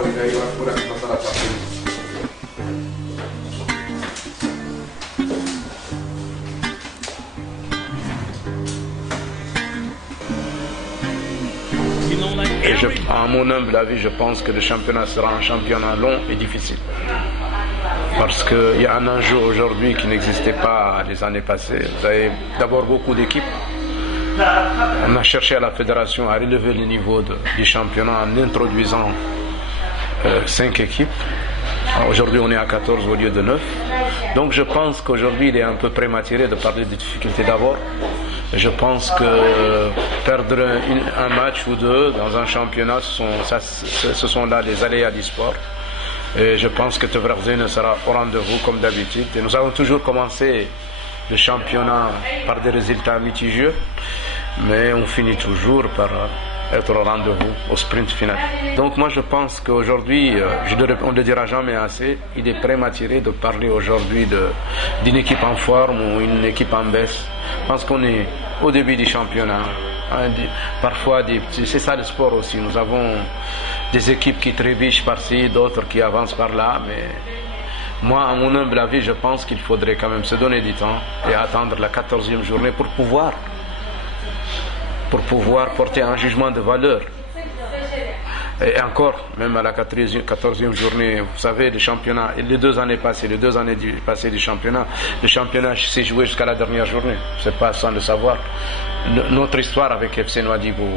À mon humble avis, je pense que le championnat sera un championnat long et difficile. Parce qu'il y a un enjeu aujourd'hui qui n'existait pas les années passées. Vous avez d'abord beaucoup d'équipes. On a cherché à la fédération à relever le niveau du championnat en introduisant 5 équipes. Aujourd'hui, on est à 14 au lieu de 9. Donc je pense qu'aujourd'hui, il est un peu prématuré de parler des difficultés d'abord. Je pense que perdre un match ou deux dans un championnat, ce sont là les aléas du sport. Et je pense que Tverzine sera au rendez-vous comme d'habitude. Et nous avons toujours commencé le championnat par des résultats mitigés, mais on finit toujours par être au rendez-vous au sprint final. Donc moi je pense qu'aujourd'hui, on ne le dira jamais assez, il est prématuré de parler aujourd'hui d'une équipe en forme ou une équipe en baisse. Je pense qu'on est au début du championnat. Parfois, c'est ça le sport aussi. Nous avons des équipes qui trébuchent par-ci, d'autres qui avancent par-là. Mais moi, à mon humble avis, je pense qu'il faudrait quand même se donner du temps et attendre la 14e journée pour pouvoir porter un jugement de valeur. Et encore, même à la 14e journée, vous savez, le championnat, les 2 années passées du championnat, le championnat s'est joué jusqu'à la dernière journée. C'est pas sans le savoir. Notre histoire avec FC Nouadhibou,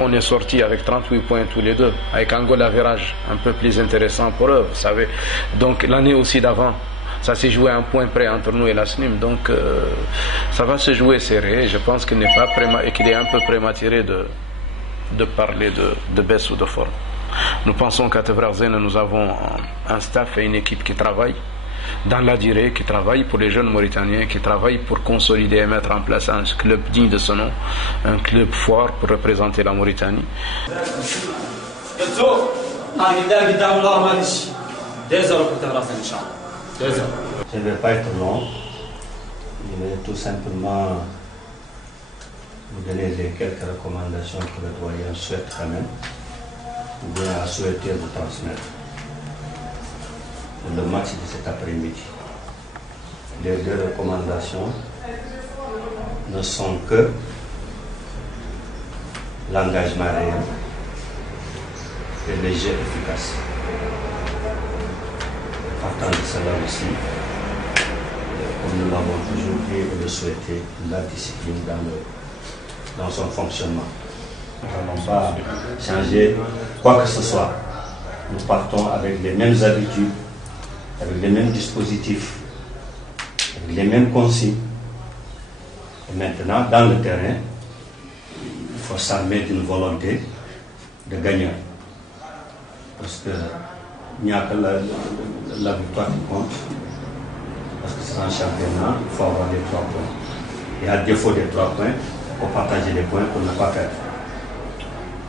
on est sorti avec 38 points tous les deux, avec un goal average un peu plus intéressant pour eux, vous savez. Donc l'année aussi d'avant, ça s'est joué à un point près entre nous et la SNIM. Donc ça va se jouer serré. Je pense qu'il n'est pas et qu'il est un peu prématuré de parler de baisse ou de forme. Nous pensons qu'à Tverzine, nous avons un staff et une équipe qui travaillent dans la durée, qui travaillent pour les jeunes Mauritaniens, qui travaillent pour consolider et mettre en place un club digne de ce nom, un club fort pour représenter la Mauritanie. Je ne vais pas être long, je vais tout simplement vous donner les quelques recommandations que le doyen souhaite quand même, ou bien a souhaité vous transmettre. Le match de cet après-midi. Les 2 recommandations ne sont que l'engagement réel et les jeux efficaces. Partant de cela aussi, comme nous l'avons toujours dit et le souhaité, la discipline dans son fonctionnement. Nous n'allons pas changer quoi que ce soit. Nous partons avec les mêmes habitudes, avec les mêmes dispositifs, avec les mêmes consignes. Et maintenant, dans le terrain, il faut s'armer d'une volonté de gagner. Parce que il n'y a que la victoire qui compte. Parce que c'est un championnat, il faut avoir les 3 points. Et à défaut des 3 points, il faut partager les points pour ne pas perdre.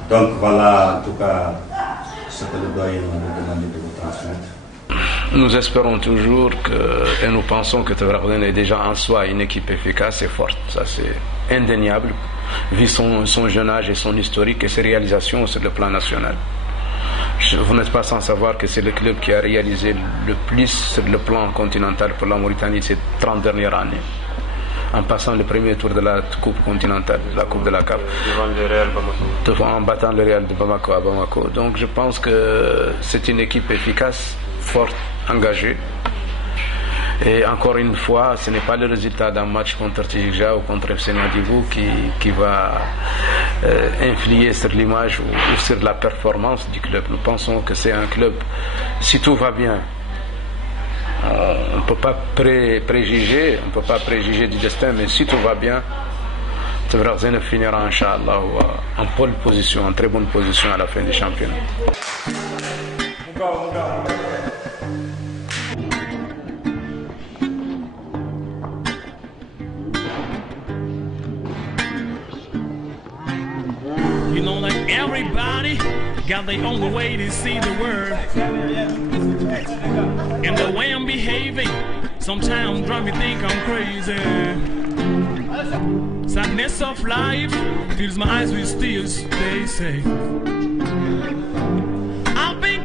Donc voilà en tout cas ce que le doyen nous demande de vous transmettre. Nous espérons toujours et nous pensons que Tverzine est déjà en soi une équipe efficace et forte. Ça c'est indéniable, vu son jeune âge et son historique et ses réalisations sur le plan national. Vous n'êtes pas sans savoir que c'est le club qui a réalisé le plus sur le plan continental pour la Mauritanie ces 30 dernières années, en passant le premier tour de la Coupe continentale, la Coupe de la CAF, en battant le Real de Bamako à Bamako. Donc je pense que c'est une équipe efficace, forte, engagée. Et encore une fois, ce n'est pas le résultat d'un match contre Tijikja ou contre FC Nouadhibou qui va influer sur l'image ou sur la performance du club. Nous pensons que c'est un club, si tout va bien, on ne peut pas préjuger du destin, mais si tout va bien, Tverzine finira, Inch'Allah, en pole position, en très bonne position à la fin du championnat. You know, like everybody got their own way to see the world. And the way I'm behaving sometimes drive me think I'm crazy. Sadness of life fills my eyes with tears, they say. I've been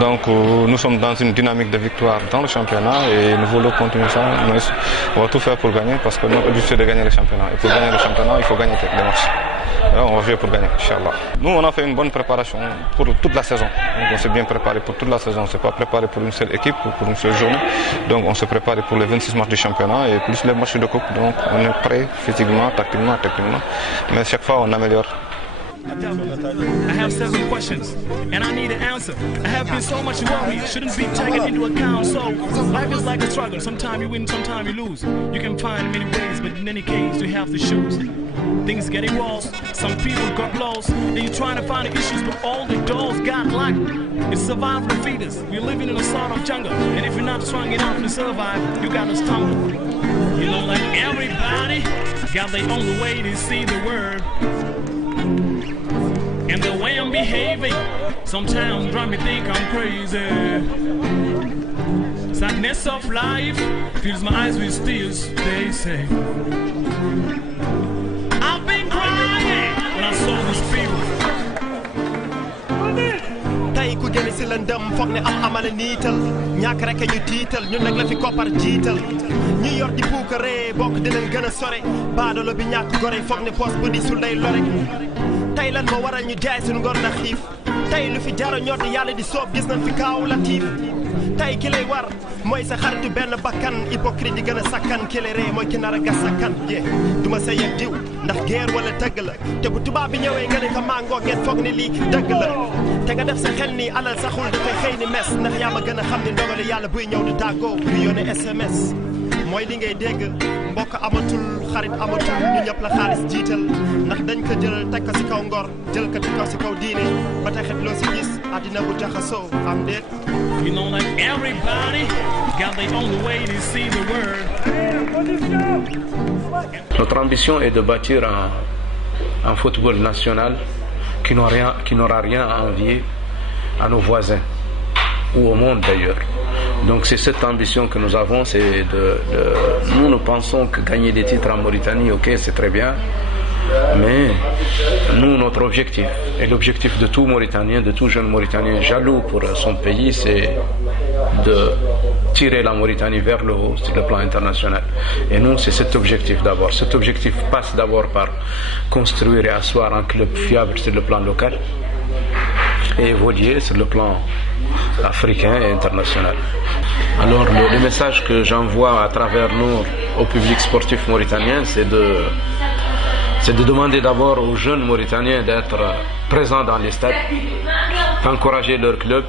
Donc nous sommes dans une dynamique de victoire dans le championnat et nous voulons continuer ça. On va tout faire pour gagner parce que notre objectif c'est de gagner le championnat. Et pour gagner le championnat, il faut gagner les matchs. Alors, on va jouer pour gagner, Inch'Allah. Nous, on a fait une bonne préparation pour toute la saison. Donc, on s'est bien préparé pour toute la saison. On ne s'est pas préparé pour une seule équipe ou pour une seule journée. Donc, on s'est préparé pour les 26 matchs du championnat et plus les matchs de coupe. Donc, on est prêt physiquement, tactiquement, techniquement. Mais chaque fois, on améliore. I have several questions, and I need an answer. I have been so much worried, shouldn't be taken into account. So, life is like a struggle. Sometimes you win, sometimes you lose. You can find many ways, but in any case, you have to choose. Things getting worse, some people got lost. And you're trying to find the issues, but all the doors got locked. It's survival of the fittest. We're living in a sort of jungle, and if you're not strong enough to survive, you gotta stumble. You know, like everybody got their own way to see the world. And the way I'm behaving sometimes drive me think I'm crazy. Sadness of life fills my eyes with tears, they say. I've been crying when I saw this people. Tay ku jëli si lëndëm foog ne amala niital ñàkk rek ñu tiital ñun nag la fi koppar jiital ñi yor di puukaree bokk dinañ gën a sore baadolo bi ñàkk gore foog ne poos bu di sul day lore tey lan moo waral ñu jaay suñu ngor na xiif tey lu fi jaro ñor di yàlla di soob gis nañ fi kaaw latif tey ki lay war mooy sa xaritu benn bakkan hypocrite di gën a sakkan ki lay ree mooy ki nar a gas sakkan yee duma sa yeg diw ndax guerre wala tëgg la te bu tubaab bi ñëwee nga ne ko mangoo ngeen foog ni lii dëgg la te nga def sa xel ni alal saxul dafay xëy ni mes ndax yaa ma gën a xam ni ndogali yàlla buy ñëw di tàggoo du yónnee SMS mooy li ngay dégg mbokk amatul xarit amatul ñu ñëpp la xaalis jiital ndax dañ ko jël teg ko si kaw ngor jël ko teg ko si kaw diine ba taxit loo si gis àddina bu jaxasoo am déet. You know, like everybody got their own way to see the world. Notre ambition est de bâtir un football national qui n'aura rien à envier à nos voisins ou au monde d'ailleurs. Donc c'est cette ambition que nous avons, c'est nous pensons que gagner des titres en Mauritanie, ok, c'est très bien, mais nous, notre objectif, et l'objectif de tout Mauritanien, de tout jeune Mauritanien jaloux pour son pays, c'est de tirer la Mauritanie vers le haut sur le plan international. Et nous, c'est cet objectif d'abord. Cet objectif passe d'abord par construire et asseoir un club fiable sur le plan local et évoluer sur le plan africain et international. Alors le message que j'envoie à travers nous au public sportif mauritanien, c'est de demander d'abord aux jeunes Mauritaniens d'être présents dans les stades, d'encourager leur club.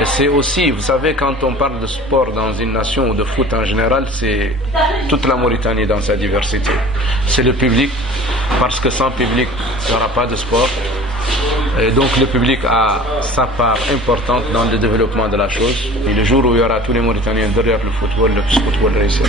Et c'est aussi, vous savez, quand on parle de sport dans une nation ou de foot en général, c'est toute la Mauritanie dans sa diversité. C'est le public, parce que sans public, il n'y aura pas de sport. Et donc le public a sa part importante dans le développement de la chose. Et le jour où il y aura tous les Mauritaniens derrière le football réussira.